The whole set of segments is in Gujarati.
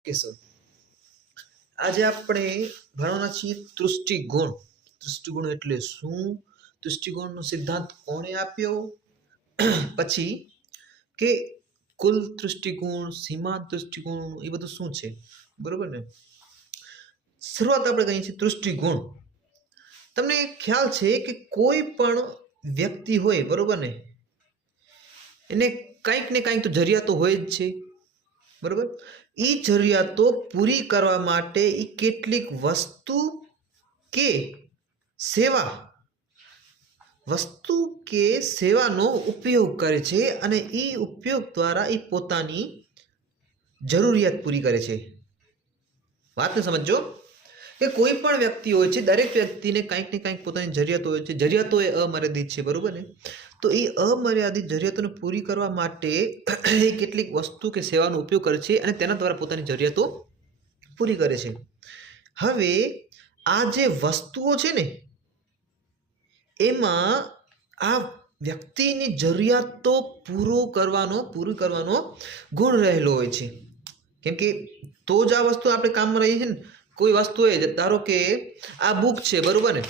ઓકે સર, આજે આપણે ભણવાના છીએ તૃષ્ટિગુણ. તૃષ્ટિગુણ એટલે શું? તૃષ્ટિગુણનો સિદ્ધાંત કોણે આપ્યો? પછી કે કુલ તૃષ્ટિગુણ, સીમાંત તૃષ્ટિગુણ, એ બધું શું છે, બરોબર ને? શરૂઆત આપણે કરીએ છીએ તૃષ્ટિગુણ. તમને ખ્યાલ છે કે કોઈ પણ વ્યક્તિ હોય, બરોબર ને, એને કંઈક ને કંઈક તો જરૂરિયાતો હોય જ છે, બરોબર? એ જરૂરિયાતો પૂરી કરવા માટે એ કેટલીક વસ્તુ કે સેવાનો ઉપયોગ કરે છે અને એ ઉપયોગ દ્વારા એ પોતાની જરૂરિયાત પૂરી કરે છે. વાતને સમજો કે કોઈ પણ વ્યક્તિ હોય છે, દરેક વ્યક્તિને કંઈક ને કંઈક પોતાની જરૂરિયાતો હોય છે. જરૂરિયાતો એ અમર્યાદિત છે, બરોબર ને? તો એ અમર્યાદિત જરૂરિયાતોને પૂરી કરવા માટે એ કેટલીક વસ્તુ કે સેવાનો ઉપયોગ કરે છે અને તેના દ્વારા પોતાની જરૂરિયાતો પૂરી કરે છે. હવે આ જે વસ્તુઓ છે ને, એમાં આ વ્યક્તિની જરૂરિયાતો પૂરી કરવાનો ગુણ રહેલો હોય છે. કેમ કે તો જ આ વસ્તુ આપણે કામમાં રહીએ છીએ ને. કોઈ વસ્તુ એ ધારો કે આ બુક છે, બરોબર ને?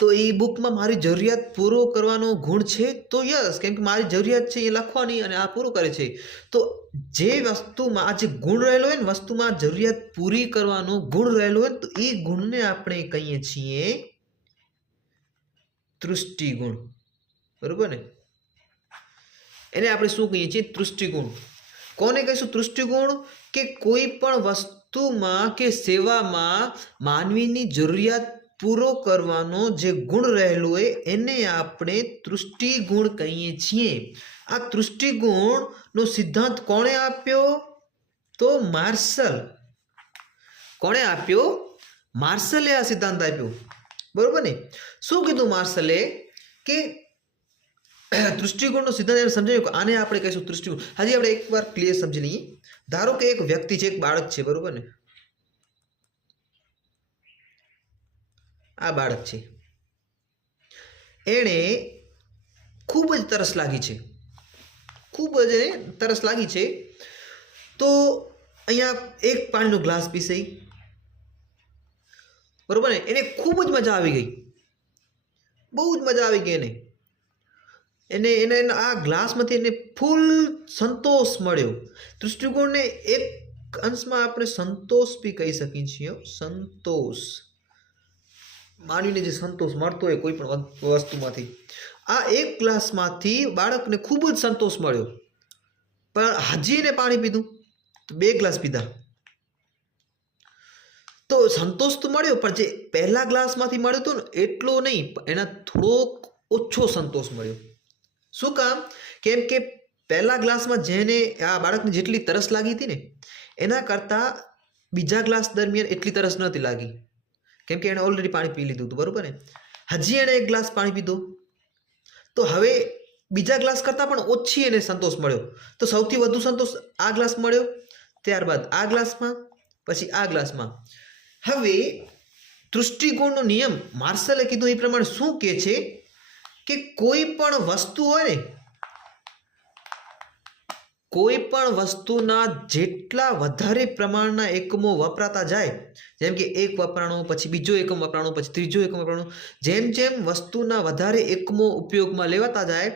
તો એ બુકમાં મારી જરૂરિયાત પૂરો કરવાનો ગુણ છે, તો યસ, કેમ કે મારી જરૂરિયાત છે એ લખવાની અને આ પૂરું કરે છે. તો જે વસ્તુમાં આ જે ગુણ રહેલો હોય ને, વસ્તુમાં જરૂરિયાત પૂરી કરવાનો ગુણ રહેલો હોય, તો એ ગુણને આપણે કહીએ છીએ તૃષ્ટિગુણ, બરોબર ને? એને આપણે શું કહીએ છીએ? તૃષ્ટિગુણ. કોને કહીશું તૃષ્ટિગુણ? કે કોઈ પણ વસ્તુમાં કે સેવામાં માનવીની જરૂરિયાત પૂરો કરવાનો જે ગુણ રહેલો હોય એને આપણે તૃષ્ટિગુણ કહીએ છીએ. આ તૃષ્ટિગુણનો સિદ્ધાંત કોણે આપ્યો? તો માર્શલ. કોણે આપ્યો? માર્શલે આ સિદ્ધાંત આપ્યો, બરોબર ને? શું કીધું માર્શલે? કે તૃષ્ટિગુણનો સિદ્ધાંત એને સમજાવ્યું કે આને આપણે કહીશું તૃષ્ટિગુણ. હજી આપણે એકવાર ક્લિયર સમજી લઈએ. ધારો કે એક વ્યક્તિ છે, એક બાળક છે, બરોબર ને? આ બાળક છે, એણે ખૂબ જ તરસ લાગી છે, તો અહીંયા એક પાણીનો ગ્લાસ પીશે, બરોબર ને? એને ખૂબ જ મજા આવી ગઈ, બહુ જ મજા આવી ગઈ એને આ ગ્લાસમાંથી એને ફૂલ સંતોષ મળ્યો. દૃષ્ટિકોણને એક અંશમાં આપણે સંતોષ બી કહી શકીએ છીએ. સંતોષ, માનવીને જે સંતોષ મળતો હોય કોઈ પણ વસ્તુમાંથી, આ એક ગ્લાસમાંથી બાળકને ખૂબ જ સંતોષ મળ્યો. પણ હજી એને પાણી પીધું તો 2 ગ્લાસ પીધા, તો સંતોષ તો મળ્યો, પણ જે પહેલા ગ્લાસમાંથી મળ્યો હતો ને એટલો નહીં, એના થોડોક ઓછો સંતોષ મળ્યો. શું કામ? કેમ કે પહેલા ગ્લાસમાં જેને આ બાળકને જેટલી તરસ લાગી હતી ને, એના કરતાં બીજા ગ્લાસ દરમિયાન એટલી તરસ નહોતી લાગી, કેમ કે એણે ઓલરેડી પાણી પી લીધું હતું, બરોબર ને? હજી એણે 1 ગ્લાસ પાણી પીધો, તો હવે બીજા ગ્લાસ કરતાં પણ ઓછી એને સંતોષ મળ્યો. તો સૌથી વધુ સંતોષ આ ગ્લાસ મળ્યો, ત્યારબાદ આ ગ્લાસમાં, પછી આ ગ્લાસમાં. હવે તૃષ્ટિગુણનો નિયમ માર્શલે કીધું એ પ્રમાણે શું કહે છે કે કોઈ પણ વસ્તુ હોય ને, કોઈ પણ વસ્તુના જેટલા વધારે પ્રમાણના એકમો વપરાતા જાય, જેમ કે એક વપરાણો, પછી બીજો એકમ વપરાણો, પછી ત્રીજો એકમ વપરાણો, જેમ જેમ વસ્તુના વધારે એકમો ઉપયોગમાં લેવાતા જાય,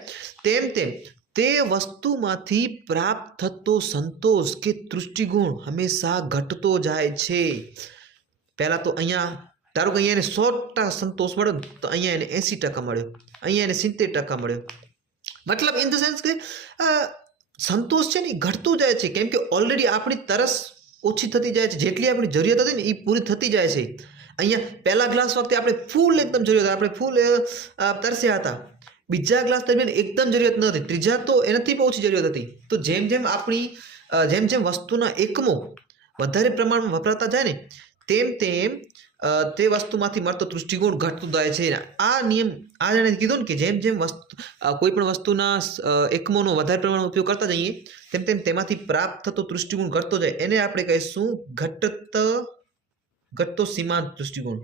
તેમ તેમ તે વસ્તુમાંથી પ્રાપ્ત થતો સંતોષ કે તૃષ્ટિગુણ હંમેશા ઘટતો જાય છે. પહેલાં તો અહીંયા ધારો કે અહીંયા એને 100% સંતોષ મળ્યો, તો અહીંયા એને 80% મળ્યો, અહીંયા એને 70% મળ્યો. મતલબ ઇન ધ સેન્સ કે સંતોષ છે ને એ ઘટતું જાય છે, કેમ કે ઓલરેડી આપણી તરસ ઓછી થતી જાય છે, જેટલી આપણી જરૂરિયાત હતી ને એ પૂરી થતી જાય છે. અહીંયા પહેલા ગ્લાસ વખતે આપણે ફૂલ એકદમ જરૂરિયાત, આપણે ફૂલ તરસ્યા હતા. બીજા ગ્લાસ દરમિયાન એકદમ જરૂરિયાત ન હતી, ત્રીજા તો એનાથી પણ ઓછી જરૂરિયાત હતી. તો જેમ જેમ વસ્તુના એકમો વધારે પ્રમાણમાં વપરાતા જાય ને, તેમ તેમ તે વસ્તુમાંથી મળતો તૃષ્ટિગુણ ઘટતું જાય છે. આ નિયમ આ જાણે કીધું ને કે જેમ જેમ કોઈ પણ વસ્તુના એકમોનો વધારે પ્રમાણમાં ઉપયોગ કરતા જઈએ, તેમ તેમ તેમાંથી પ્રાપ્ત થતો તૃષ્ટિગુણ ઘટતો જાય. એને આપણે કહીશું ઘટતો સીમાંત તૃષ્ટિગુણ.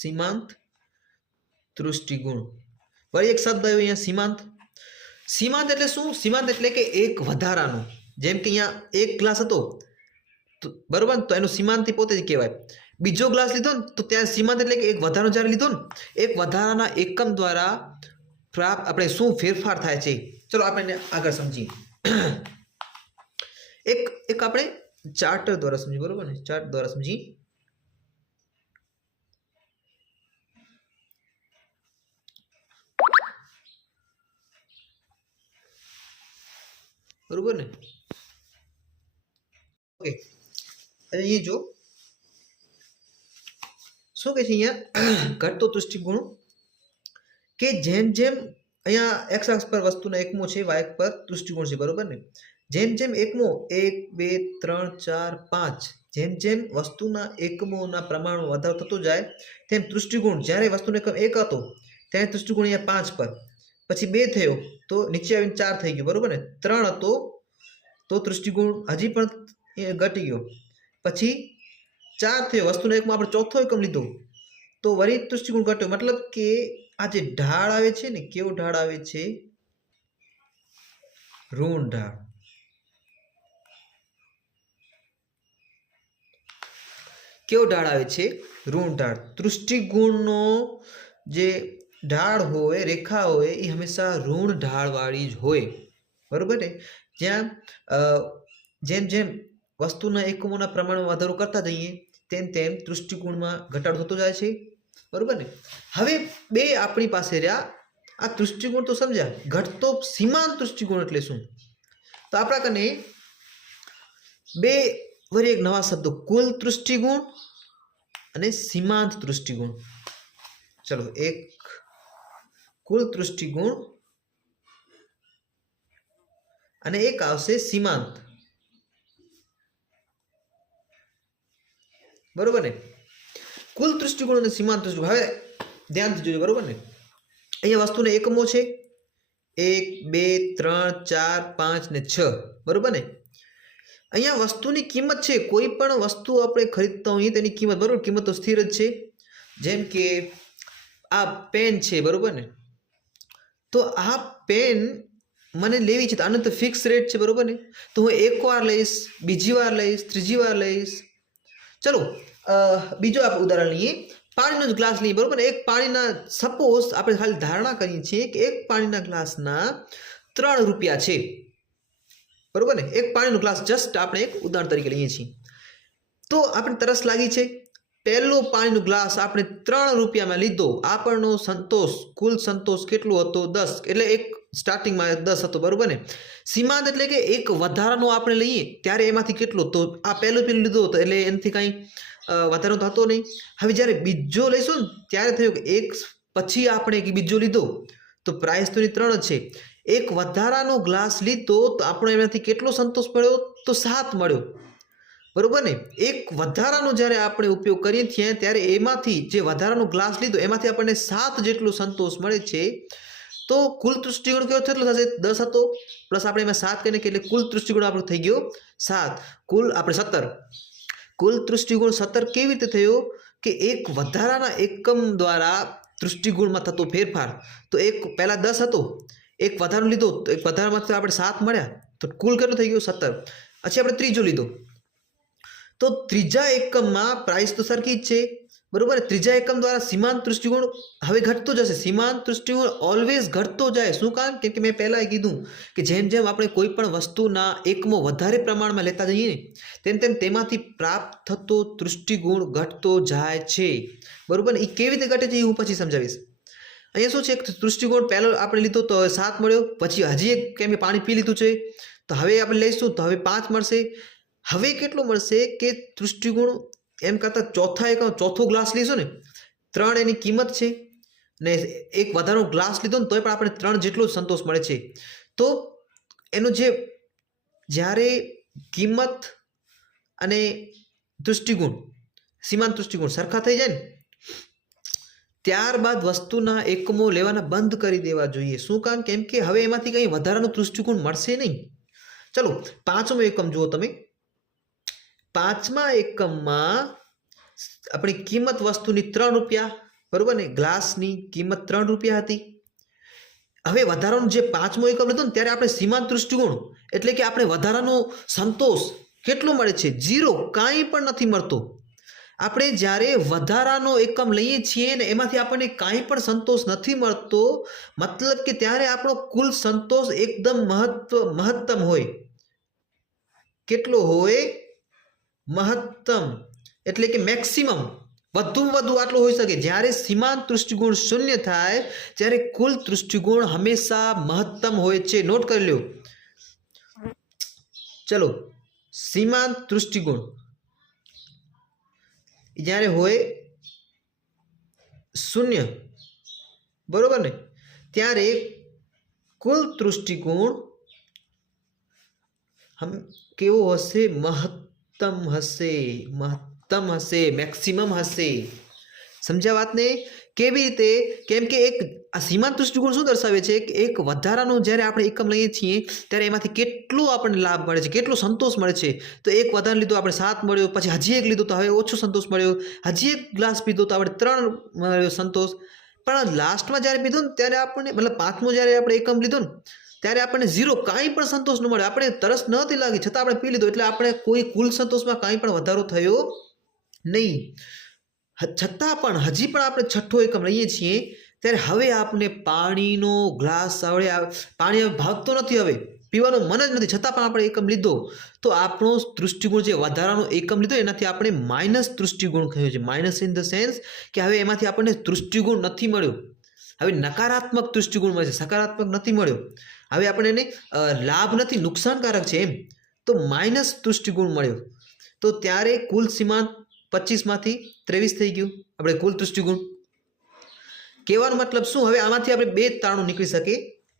સીમાંત તૃષ્ટિગુણ. વળી એક શબ્દ આવ્યો અહીંયા, સીમાંત. સીમાંત એટલે શું? સીમાંત એટલે કે એક વધારાનો. જેમ કે અહીંયા 1 ગ્લાસ હતો, બરોબર, તો એનો સીમાંત પોતે જ કહેવાય. બીજો ગ્લાસ લીધો ને તો ત્યાં સીમાંત એટલે કે એક વધારાનો જ્યારે લીધો ને એક વધારાના એકમ દ્વારા પ્રાપ્ત આપણે શું ફેરફાર થાય છે. ચલો આપણે આગળ સમજીએ. એક આપણે ચાર્ટ દ્વારા સમજીએ, બરોબર ને, ચાર્ટ દ્વારા સમજીએ. બરોબર ને, ઓકે. અહીંયા જો શું કે છે, અહીંયા ઘટતો દૃષ્ટિકોણ કે જેમ જેમ અહીંયા એક્સ અક્ષ પર વસ્તુના એકમો છે, વાય અક્ષ પર દૃષ્ટિકોણ છે, બરોબર ને. જેમ જેમ એકમો 1 2 3 4 5 જેમ જેમ વસ્તુના એકમોના પ્રમાણમાં વધારો થતો જાય તેમ દૃષ્ટિકોણ, જ્યારે વસ્તુનો એકમ 1 હતો ત્યારે દૃષ્ટિકોણ અહીંયા 5 પર, પછી 2 થયો તો નીચે આવીને 4 થઈ ગયો, બરોબર ને. 3 હતો તો દૃષ્ટિકોણ હજી પણ ઘટી ગયો, પછી 4 થયો, વસ્તુનો એકમાં આપણે ચોથો એકમ લીધો તો વળી દૃષ્ટિકોણ ઘટ્યો. મતલબ કે આ જે ઢાળ આવે છે ને, કેવો ઢાળ આવે છે? ઋણ ઢાળ. કેવો ઢાળ આવે છે? ઋણ ઢાળ. દૃષ્ટિકોણનો જે ઢાળ હોય, રેખા હોય, એ હંમેશા ઋણ ઢાળવાળી જ હોય, બરોબર ને. જ્યાં જેમ જેમ વસ્તુના એકમોના પ્રમાણમાં વધારો કરતા જઈએ તેમ તેમ દૃષ્ટિકોણમાં ઘટાડો થતો જાય છે, બરોબર ને. હવે બે આપણી પાસે રહ્યા. આ દૃષ્ટિકોણ તો સમજ્યા, ઘટતો સીમાંત દૃષ્ટિકોણ એટલે શું? તો આપણા કને બે વળી એક નવા શબ્દો, કુલ દૃષ્ટિકોણ અને સીમાંત દૃષ્ટિકોણ. ચલો, એક કુલ દૃષ્ટિકોણ અને એક આવશે સીમાંત, બરોબર ને. કુલ દૃષ્ટિકોણ અને સીમાંત દૃષ્ટિકોણ. હવે ધ્યાનથી જોજો, બરોબર ને. અહીંયા વસ્તુના એકમો છે 1 2 3 4 5 ને 6, બરોબર ને. અહીંયા વસ્તુની કિંમત છે, કોઈ પણ વસ્તુ આપણે ખરીદતા હોઈએ તેની કિંમત, બરોબર, કિંમત તો સ્થિર જ છે. જેમ કે આ પેન છે, બરોબર ને. તો આ પેન મને લેવી છે તો આનો તો ફિક્સ રેટ છે, બરોબર ને. તો હું એક વાર લઈશ, બીજી વાર લઈશ, ત્રીજી વાર લઈશ. ચલો બીજો આપણે ઉદાહરણ લઈએ. પાણીનો જ ગ્લાસ લઈએ, બરોબર ને. એક પાણીના, સપોઝ આપણે ખાલી ધારણા કરીએ છીએ કે એક પાણીના ગ્લાસના 3 રૂપિયા છે, બરોબર ને. એક પાણીનો ગ્લાસ, જસ્ટ આપણે એક ઉદાહરણ તરીકે લઈએ છીએ. તો આપણે તરસ લાગી છે, પહેલો પાણીનો ગ્લાસ આપણે 3 રૂપિયામાં લીધો, આપણનો સંતોષ, કુલ સંતોષ કેટલો હતો? 10. એટલે એક સ્ટાર્ટિંગમાં 10 હતો, બરોબર ને. સીમાંત એટલે કે એક વધારાનો આપણે લઈએ ત્યારે એમાંથી કેટલો, તો આ પહેલું લીધો હતો એટલે એનાથી કાંઈ વધારો થતો નહીં. હવે જ્યારે બીજો લઈશું ને ત્યારે થયું કે એક પછી આપણે એક બીજો લીધો તો પ્રાઇસ તો 3 જ છે. એક વધારાનો ગ્લાસ લીધો તો આપણો એમાંથી કેટલો સંતોષ મળ્યો? તો 7 મળ્યો, બરોબર ને. એક વધારાનો જ્યારે આપણે ઉપયોગ કરીએ છીએ ત્યારે એમાંથી જે વધારાનો ગ્લાસ લીધો એમાંથી આપણને 7 જેટલો સંતોષ મળે છે. તો કુલ દૃષ્ટિકોણ કેવો કેટલો થશે? 10 હતો પ્લસ આપણે એમાં 7 કરીને એટલે કુલ દૃષ્ટિકોણ આપણો થઈ ગયો 7. કુલ આપણે 17. કુલ દૃષ્ટિકોણ 17 કેવી રીતે થયો? કે એક વધારાના એકમ દ્વારા દૃષ્ટિકોણમાં થતો ફેરફાર. તો એક પહેલા 10 હતો, એક વધારો લીધો તો એક વધારામાંથી આપણે 7 મળ્યા, તો કુલ કેટલો થઈ ગયો? 17. પછી આપણે ત્રીજો લીધો તો ત્રીજા એકમમાં પ્રાઇસ તો સરખી જ છે, બરોબર. ત્રીજા એકમ દ્વારા સીમાંત દૃષ્ટિકોણ હવે ઘટતો જશે. સીમાંત દૃષ્ટિકોણ ઓલવેઝ ઘટતો જાય. શું કામ? કેમ કે મેં પહેલાં કીધું કે જેમ જેમ આપણે કોઈ પણ વસ્તુના એકમો વધારે પ્રમાણમાં લેતા જઈએ ને તેમ તેમ તેમાંથી પ્રાપ્ત થતો દૃષ્ટિકોણ ઘટતો જાય છે, બરોબર. એ કેવી રીતે ઘટે છે એ હું પછી સમજાવીશ. અહીંયા શું છે, દૃષ્ટિકોણ પહેલો આપણે લીધો તો 7 મળ્યો, પછી હજી એક કેમ કે પાણી પી લીધું છે તો હવે આપણે લઈશું તો હવે 5 મળશે. હવે કેટલો મળશે કે દૃષ્ટિકોણ એમ કરતાં ચોથો ગ્લાસ લીધો ને, 3 એની કિંમત છે ને એક વધારાનો ગ્લાસ લીધો ને તોય પણ આપણે 3 જેટલો સંતોષ મળે છે. તો એનો જે જ્યારે કિંમત અને દૃષ્ટિકોણ, સીમાંત દૃષ્ટિકોણ સરખા થઈ જાય ને ત્યારબાદ વસ્તુના એકમો લેવાના બંધ કરી દેવા જોઈએ. શું કામ? કેમ કે હવે એમાંથી કંઈ વધારાનો દૃષ્ટિકોણ મળશે નહીં. ચલો 5મો એકમ જુઓ તમે. 5મા એકમમાં આપણી કિંમત વસ્તુની 3 રૂપિયા, બરોબર ને. ગ્લાસની કિંમત 3 રૂપિયા હતી. હવે વધારાનો જે 5મો એકમ લીધો ને ત્યારે આપણે સીમાંત દૃષ્ટિકોણ એટલે કે આપણે વધારાનો સંતોષ કેટલું મળે છે? 0, કાંઈ પણ નથી મળતો. આપણે જ્યારે વધારાનો એકમ લઈએ છીએ ને એમાંથી આપણને કાંઈ પણ સંતોષ નથી મળતો, મતલબ કે ત્યારે આપણો કુલ સંતોષ એકદમ મહત્તમ હોય. કેટલો હોય? મહત્તમ એટલે કે મેક્સિમમ, વધુમાં વધુ આટલું હોઈ શકે. જ્યારે સીમાંત તૃષ્ટિગુણ 0 થાય ત્યારે કુલ તૃષ્ટિગુણ હંમેશા મહત્તમ હોય છે. નોટ કરી લો. ચલો, સીમાંત તૃષ્ટિગુણ જ્યારે હોય 0, બરોબર ને, ત્યારે કુલ તૃષ્ટિગુણ કેવો હશે? મહત્તમ હશે. મહત્તમ હશે, મેક્સિમમ હશે. સમજ્યા વાતને? કેવી રીતે? કેમ કે એક આ સીમાંત તૃષ્ટિગુણ શું દર્શાવે છે કે એક વધારાનું જ્યારે આપણે એકમ લઈએ છીએ ત્યારે એમાંથી કેટલો આપણને લાભ મળે છે, કેટલો સંતોષ મળે છે. તો એક વધારે લીધો આપણે 7 મળ્યો, પછી હજી એક લીધો તો હવે ઓછો સંતોષ મળ્યો, હજી એક ગ્લાસ પીધો તો આપણે 3 મળ્યો સંતોષ. પણ લાસ્ટમાં જ્યારે પીધો ને ત્યારે આપણને, મતલબ 5મો જ્યારે આપણે એકમ લીધો ને ત્યારે આપણને 0, કાંઈ પણ સંતોષ ન મળે. આપણે તરસ નહોતી લાગી છતાં આપણે પી લીધો, એટલે આપણે કોઈ કુલ સંતોષમાં કાંઈ પણ વધારો થયો નહીં. છતાં પણ હજી પણ આપણે 6ઠ્ઠો એકમ લઈએ છીએ ત્યારે હવે આપણે પાણીનો ગ્લાસ પાણી ભાવતો નથી, હવે પીવાનું મન જ નથી, છતાં પણ આપણે એકમ લીધો. તો આપણો તૃષ્ટિગુણ જે વધારાનો એકમ લીધો એનાથી આપણે માઇનસ તૃષ્ટિગુણ કહ્યું છે. માઇનસ ઇન ધ સેન્સ કે હવે એમાંથી આપણને તૃષ્ટિગુણ નથી મળ્યો, હવે નકારાત્મક તૃષ્ટિગુણ મળે છે, સકારાત્મક નથી મળ્યો. હવે આપણે એને લાભ નથી, નુકસાનકારક છે એમ. તો માઇનસ તૃષ્ટિગુણ મળ્યો. તો ત્યારે કુલ સીમાંત 25માંથી 23 થઈ ગયું આપણે કુલ તૃષ્ટિગુણ. કહેવાનો મતલબ શું? હવે આમાંથી આપણે 2 તારણો નીકળી શકે.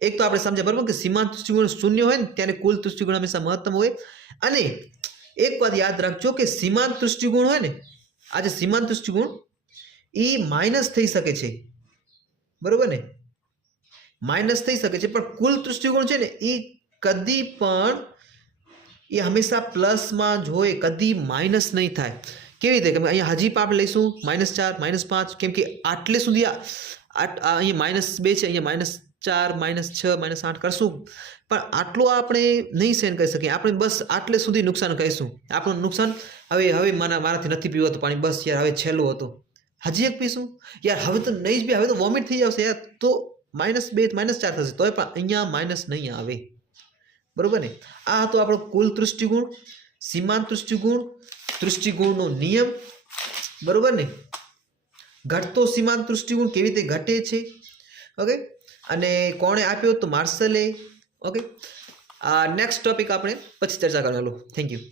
એક તો આપણે સમજ્યા બરાબર કે સીમાંત તૃષ્ટિગુણ 0 હોય ને ત્યારે કુલ તૃષ્ટિગુણ હંમેશા મહત્તમ હોય. અને એક વાત યાદ રાખજો કે સીમાંત તૃષ્ટિગુણ હોય ને, આ જે સીમાંત તૃષ્ટિગુણ એ માઇનસ થઈ શકે છે, બરોબર ને, માઇનસ થઈ શકે છે. પણ કુલ તૃષ્ટિગુણ છે ને એ કદી પણ એ હંમેશા પ્લસમાં જ હોય, કદી માઇનસ નહીં થાય. કેવી રીતે? કે અહીંયા હજી આપણે લઈશું -4, -5, કેમ કે આટલે સુધી અહીંયા -2 છે, અહીંયા -4, -6, -8 કરશું, પણ આટલો આપણે નહીં સહન કરી શકીએ. આપણે બસ આટલે સુધી નુકસાન કહીશું. આપણું નુકસાન હવે મારાથી નથી પીવાતું પાણી, બસ યાર હવે છેલ્લો હતો, હજી એક પીશું યાર, હવે તો નહીં જ પી, હવે તો વોમિટ થઈ જશે યાર, તો -2, -4 થશે, તોય પણ અહીંયા માઇનસ નહીં આવે, બરોબર ને. આ હતો આપણો કુલ તૃષ્ટિગુણ, સીમાંત તૃષ્ટિગુણ, તૃષ્ટિગુણનો નિયમ, બરોબર ને. ઘટતો સીમાંત તૃષ્ટિગુણ કેવી રીતે ઘટે છે, ઓકે, અને કોણે આપ્યો? તો માર્શલે. ઓકે, નેક્સ્ટ ટોપિક આપણે પછી ચર્ચા કરવાનો. Thank you.